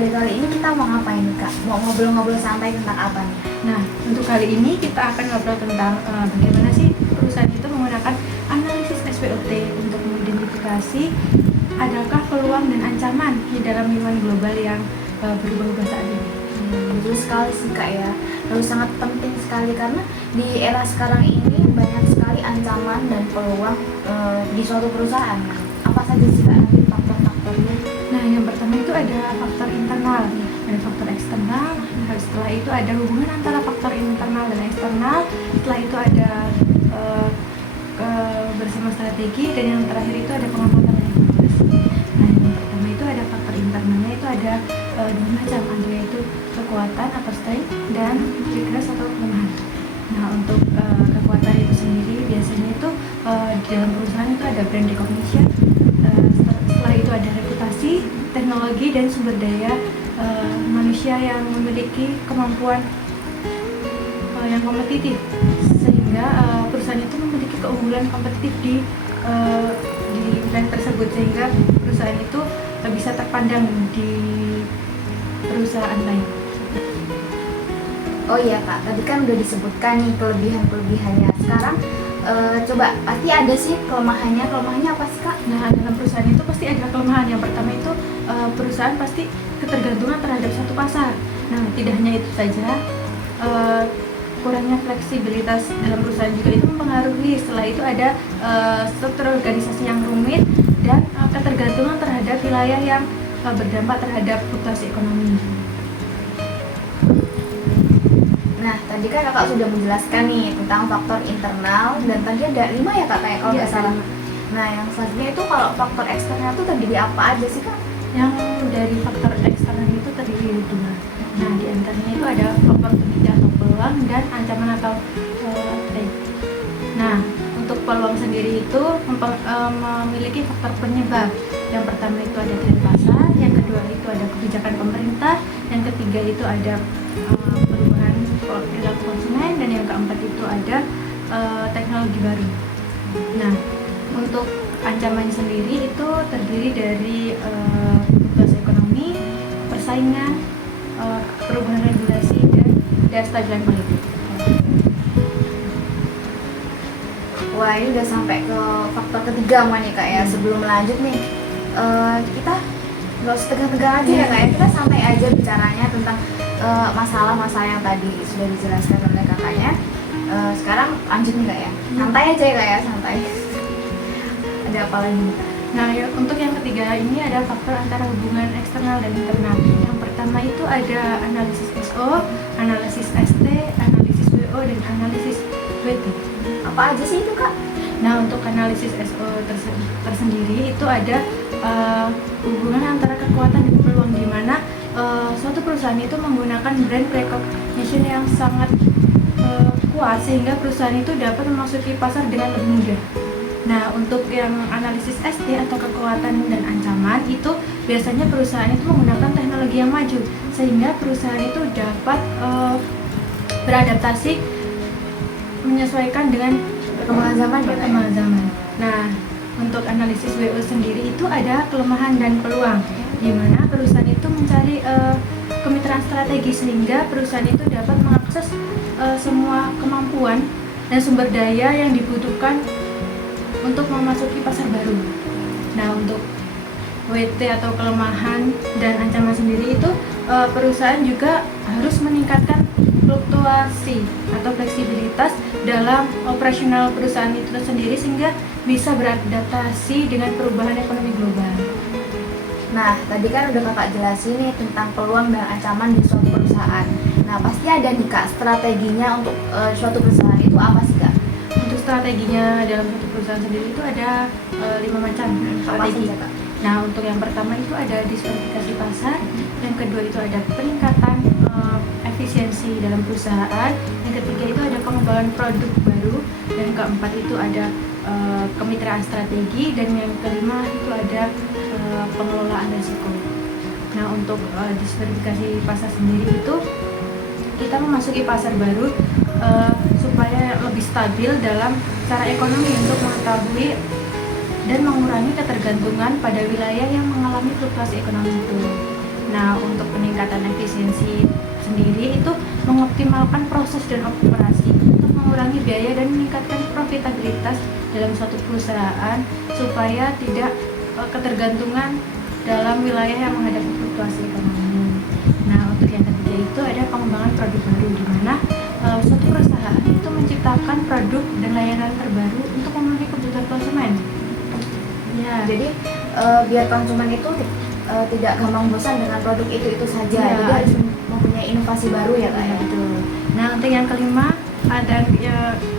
episode kali ini kita mau ngapain nih Kak? Mau ngobrol-ngobrol santai tentang apa nih? Nah, untuk kali ini kita akan ngobrol tentang bagaimana sih perusahaan itu menggunakan analisis SWOT untuk mengidentifikasi adakah peluang dan ancaman di dalam lingkungan global yang berubah-ubah saat ini. Betul sekali sih Kak ya. Lalu sangat penting sekali karena di era sekarang ini banyak sekali ancaman dan peluang di suatu perusahaan. Apa saja sih Kak nanti faktor-faktornya? Nah, yang pertama itu ada faktor internal, ada faktor eksternal. Nah, setelah itu ada hubungan antara faktor internal dan eksternal. Setelah itu ada bersama strategi, dan yang terakhir itu ada pengamatan dan evaluasi. Nah, yang pertama itu ada faktor internalnya, itu ada dua macam, ada yaitu kekuatan atau strength dan weakness atau kelemahan. Nah, untuk kekuatan itu sendiri biasanya itu di dalam perusahaan itu ada brand recognition, setelah itu ada reputasi, teknologi dan sumber daya manusia yang memiliki kemampuan yang kompetitif, sehingga perusahaan itu memiliki keunggulan kompetitif di brand tersebut, sehingga perusahaan itu bisa terpandang di perusahaan lain. Oh iya Kak, tadi kan udah disebutkan nih kelebihan-kelebihannya. Sekarang coba pasti ada sih kelemahannya. Kelemahannya apa sih Kak? Nah, dalam perusahaan itu pasti ada kelemahan. Yang pertama itu perusahaan pasti ketergantungan terhadap satu pasar. Nah, tidak hanya itu saja, kurangnya fleksibilitas dalam perusahaan juga itu mempengaruhi. Setelah itu ada struktur organisasi yang rumit dan ketergantungan terhadap wilayah yang berdampak terhadap fluktuasi ekonomi. Nah, tadi kan Kakak sudah menjelaskan nih tentang faktor internal dan tadi ada 5 ya Kak, kayak kalau nggak salah. Nah, yang selanjutnya itu kalau faktor eksternal itu terdiri apa aja sih Kak? Yang dari faktor eksternal itu terdiri dari 2. Nah, di antaranya itu ada opportunity atau peluang dan ancaman atau threat. Nah, untuk peluang sendiri itu memiliki faktor penyebab. Yang pertama itu ada tren pasar, yang kedua itu ada kebijakan pemerintah, yang ketiga itu ada perubahan perilaku konsumen, dan yang keempat itu ada teknologi baru. Nah, untuk ancaman sendiri itu terdiri dari fluktuasi ekonomi, persaingan, perubahan regulasi, dan stabilan politik. Wah, ini udah sampai ke faktor ketiga nih Kak ya. Sebelum lanjut nih, kita nggak usah tegang-tegang aja ya Kak ya. Kita santai aja bicaranya tentang masalah-masalah yang tadi sudah dijelaskan oleh kakaknya. Sekarang lanjut nih Kak ya. Santai aja ya Kak ya, santai. Ada apa lagi nih Kak? Nah, untuk yang ketiga ini ada faktor antara hubungan eksternal dan internal. Yang pertama itu ada analisis SO, analisis ST, analisis WO, dan analisis WT. Apa aja sih itu Kak? Nah, untuk analisis SO tersendiri itu ada hubungan antara kekuatan dan peluang, di mana suatu perusahaan itu menggunakan brand recognition yang sangat kuat, sehingga perusahaan itu dapat memasuki pasar dengan lebih mudah. Nah, untuk yang analisis ST atau kekuatan dan ancaman itu biasanya perusahaan itu menggunakan teknologi yang maju, sehingga perusahaan itu dapat beradaptasi menyesuaikan dengan perkembangan zaman. Nah, untuk analisis WO sendiri itu ada kelemahan dan peluang, di mana perusahaan itu mencari kemitraan strategi, sehingga perusahaan itu dapat mengakses semua kemampuan dan sumber daya yang dibutuhkan untuk memasuki pasar baru. Nah, untuk WT atau kelemahan dan ancaman sendiri itu perusahaan juga harus meningkatkan fluktuasi atau fleksibilitas dalam operasional perusahaan itu sendiri, sehingga bisa beradaptasi dengan perubahan ekonomi global. Nah, tadi kan udah Kakak jelasin nih tentang peluang dan ancaman di suatu perusahaan. Nah, pasti ada nih Kak strateginya untuk suatu perusahaan itu apa sih Kak? Untuk strateginya dalam suatu perusahaan sendiri itu ada 5 macam strategi. Apa saja, Kak? Nah, untuk yang pertama itu ada diversifikasi pasar, yang kedua itu ada peningkatan efisiensi dalam perusahaan, yang ketiga itu ada pengembangan produk baru, dan yang keempat itu ada kemitraan strategi, dan yang kelima itu ada pengelolaan risiko. Nah, untuk diversifikasi pasar sendiri itu kita memasuki pasar baru supaya lebih stabil dalam cara ekonomi untuk mengetahui dan mengurangi ketergantungan pada wilayah yang mengalami fluktuasi ekonomi itu. Nah, untuk peningkatan efisiensi sendiri itu mengoptimalkan proses dan operasi untuk mengurangi biaya dan meningkatkan profitabilitas dalam suatu perusahaan supaya tidak ketergantungan dalam wilayah yang menghadapi fluktuasi ekonomi. Nah, untuk yang ketiga itu ada pengembangan produk baru, di mana suatu perusahaan itu menciptakan produk dan layanan terbaru untuk memenuhi kebutuhan konsumen. Ya, Jadi biar konsumen itu tidak gampang bosan dengan produk itu saja. Ya. Jadi harus mempunyai inovasi baru ya Kak ya. betul. Nah, untuk yang kelima ada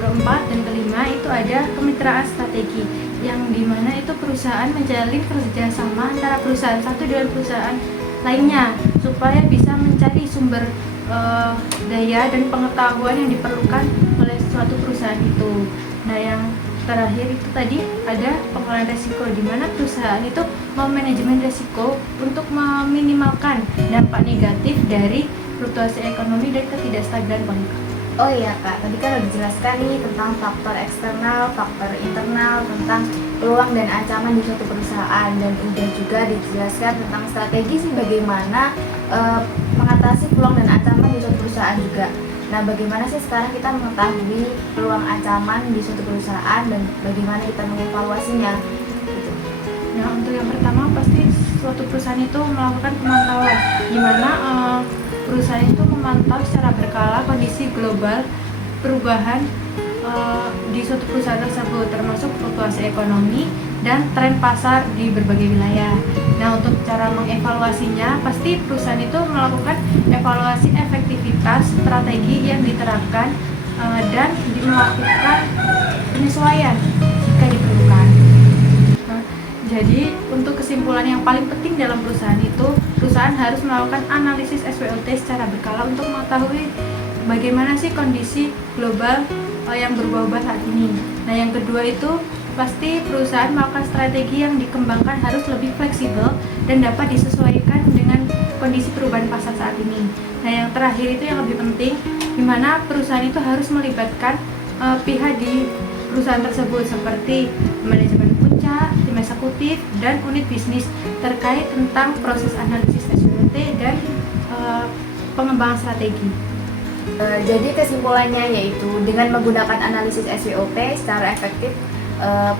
keempat dan kelima itu ada kemitraan strategi, yang dimana itu perusahaan menjalin kerjasama antara perusahaan satu dengan perusahaan lainnya supaya bisa mencari sumber daya dan pengetahuan yang diperlukan oleh suatu perusahaan itu. Nah, yang terakhir itu tadi ada pengelolaan resiko, di mana perusahaan itu memanajemen resiko untuk meminimalkan dampak negatif dari fluktuasi ekonomi dan ketidakstabilan politik. Oh iya Kak, tadi kan udah dijelaskan nih tentang faktor eksternal, faktor internal, tentang peluang dan ancaman di suatu perusahaan, dan udah juga dijelaskan tentang strategi sih bagaimana mengatasi peluang dan ancaman di suatu perusahaan juga. Nah, bagaimana sih sekarang kita mengetahui peluang ancaman di suatu perusahaan dan bagaimana kita mengevaluasinya? Gitu. Nah, untuk yang pertama pasti suatu perusahaan itu melakukan pemantauan, di mana perusahaan itu memantau secara berkala kondisi global perubahan di suatu perusahaan tersebut, termasuk fluktuasi ekonomi dan tren pasar di berbagai wilayah. Nah, untuk cara mengevaluasinya, pasti perusahaan itu melakukan evaluasi efektivitas strategi yang diterapkan dan melakukan penyesuaian jika diperlukan. Nah, jadi untuk kesimpulan yang paling penting dalam perusahaan itu, perusahaan harus melakukan analisis SWOT secara berkala untuk mengetahui bagaimana sih kondisi global yang berubah-ubah saat ini. Nah, yang kedua itu pasti perusahaan melakukan strategi yang dikembangkan harus lebih fleksibel dan dapat disesuaikan dengan kondisi perubahan pasar saat ini. Nah, yang terakhir itu yang lebih penting, di mana perusahaan itu harus melibatkan pihak di perusahaan tersebut seperti manajemen puncak, tim eksekutif, dan unit bisnis terkait tentang proses analisis SWOT dan pengembangan strategi. Jadi kesimpulannya yaitu dengan menggunakan analisis SWOT secara efektif,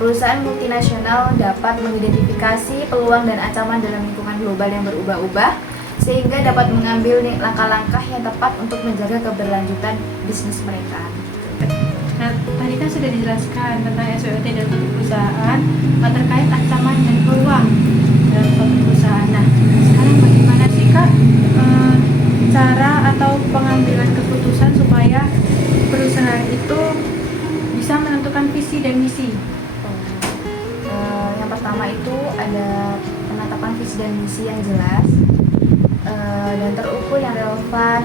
perusahaan multinasional dapat mengidentifikasi peluang dan ancaman dalam lingkungan global yang berubah-ubah, sehingga dapat mengambil langkah-langkah yang tepat untuk menjaga keberlanjutan bisnis mereka. Nah, tadi kan sudah dijelaskan tentang SWOT dalam suatu perusahaan terkait ancaman dan peluang dalam suatu perusahaan. Nah, sekarang bagaimana sih Kak cara atau pengambilan keputusan supaya perusahaan itu bisa menentukan visi dan misi? Yang pertama itu ada penetapan visi dan misi yang jelas dan terukur, yang relevan,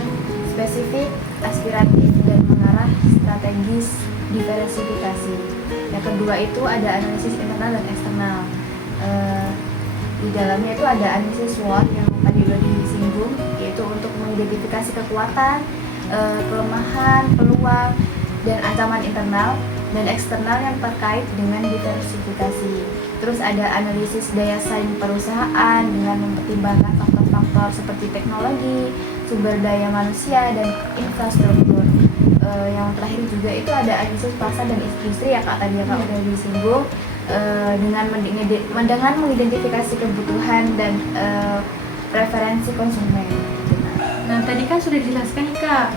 spesifik, aspiratif, dan mengarah strategis, diversifikasi. Yang kedua itu ada analisis internal dan eksternal. Di dalamnya itu ada analisis SWOT yang tadi udah disinggung, yaitu untuk mengidentifikasi kekuatan, kelemahan, peluang, dan ancaman internal dan eksternal yang terkait dengan diversifikasi. Terus ada analisis daya saing perusahaan dengan mempertimbangkan faktor-faktor seperti teknologi, sumber daya manusia, dan infrastruktur. Yang terakhir juga itu ada analisis pasar dan industri ya Kak, tadi ya Kak udah disinggung, dengan mengidentifikasi kebutuhan dan preferensi konsumen. Nah, tadi kan sudah dijelaskan nih Kak,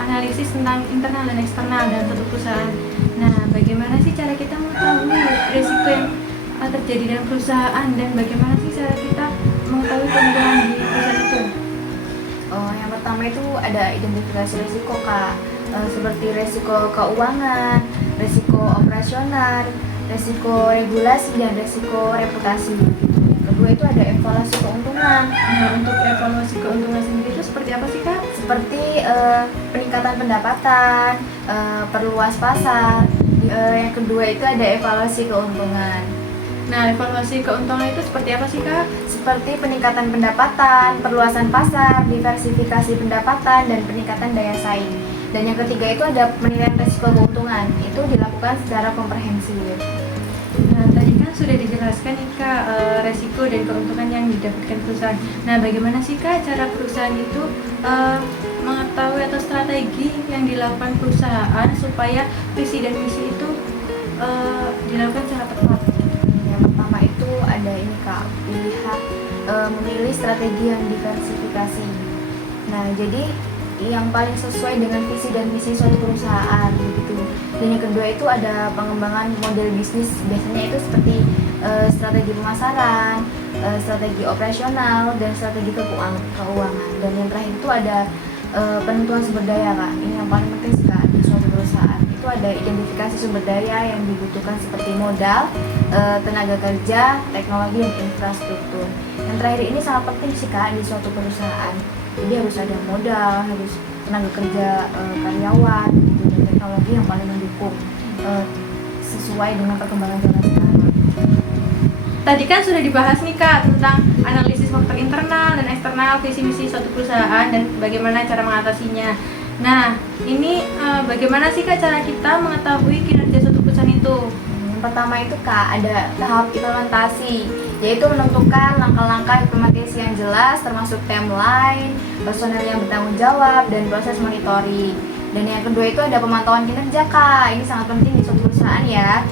analisis tentang internal dan eksternal dalam suatu perusahaan. Nah, bagaimana sih cara kita mengetahui risiko yang terjadi dalam perusahaan, dan bagaimana sih cara kita mengetahui keuntungan di perusahaan itu? Yang pertama itu ada identifikasi risiko Kak, seperti risiko keuangan, risiko operasional, risiko regulasi, dan risiko reputasi. Yang kedua itu ada evaluasi keuntungan. Nah, untuk evaluasi keuntungan sendiri itu seperti apa sih Kak? Seperti peningkatan pendapatan, perluas pasar. Yang kedua itu ada evaluasi keuntungan. Nah, evaluasi keuntungan itu seperti apa sih Kak? Seperti peningkatan pendapatan, perluasan pasar, diversifikasi pendapatan, dan peningkatan daya saing. Dan yang ketiga itu ada penilaian risiko keuntungan. Itu dilakukan secara komprehensif. Nah, tadi kan sudah dijelaskan nih Kak, resiko dan keuntungan yang didapatkan perusahaan. Nah, bagaimana sih Kak cara perusahaan itu mengetahui atau strategi yang dilakukan perusahaan supaya visi dan misi itu dilakukan secara tepat? Yang pertama itu ada ini Kak, memilih strategi yang diversifikasi. Nah, jadi yang paling sesuai dengan visi dan misi suatu perusahaan begitu. Dan yang kedua itu ada pengembangan model bisnis, biasanya itu seperti strategi pemasaran, strategi operasional, dan strategi keuangan. Dan yang terakhir itu ada penentuan sumber daya Kak. Ini yang paling penting sih Kak di suatu perusahaan. Itu ada identifikasi sumber daya yang dibutuhkan seperti modal, tenaga kerja, teknologi, dan infrastruktur. Yang terakhir ini sangat penting sih Kak di suatu perusahaan. Jadi harus ada modal, harus tenaga kerja, karyawan, gitu, dan teknologi yang paling mendukung sesuai dengan perkembangan zaman sekarang. Tadi kan sudah dibahas nih Kak tentang analisis faktor internal dan eksternal visi misi suatu perusahaan dan bagaimana cara mengatasinya. Nah, ini bagaimana sih Kak cara kita mengetahui kinerja suatu perusahaan itu? Yang pertama itu Kak ada tahap implementasi, yaitu menentukan langkah-langkah implementasi yang jelas termasuk timeline, personel yang bertanggung jawab, dan proses monitoring. Dan yang kedua itu ada pemantauan kinerja Kak. Ini sangat penting di suatu perusahaan ya.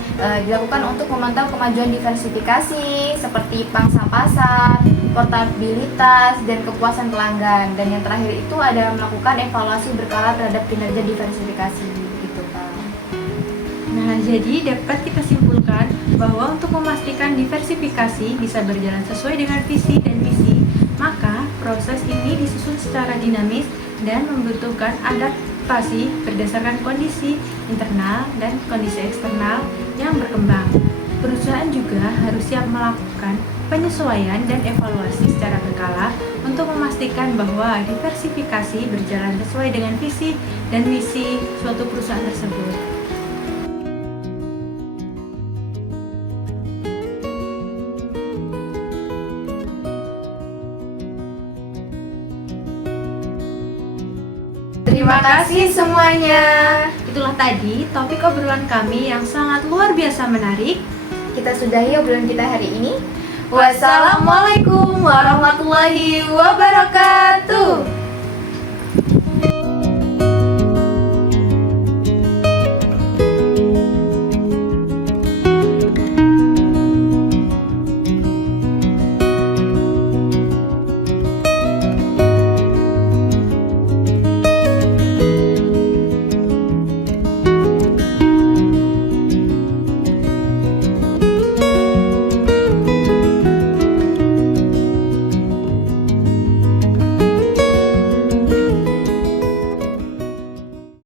Dilakukan untuk memantau kemajuan diversifikasi seperti pangsa pasar, portabilitas, dan kepuasan pelanggan. Dan yang terakhir itu ada melakukan evaluasi berkala terhadap kinerja diversifikasi gitu Kak. Nah, jadi dapat kita simpulkan bahwa untuk memastikan diversifikasi bisa berjalan sesuai dengan visi dan misi, maka proses ini disusun secara dinamis dan membutuhkan adaptasi berdasarkan kondisi internal dan kondisi eksternal yang berkembang. Perusahaan juga harus siap melakukan penyesuaian dan evaluasi secara berkala untuk memastikan bahwa diversifikasi berjalan sesuai dengan visi dan misi suatu perusahaan tersebut. Terima kasih semuanya. Itulah tadi topik obrolan kami yang sangat luar biasa menarik. Kita sudahi obrolan kita hari ini. Wassalamualaikum warahmatullahi wabarakatuh.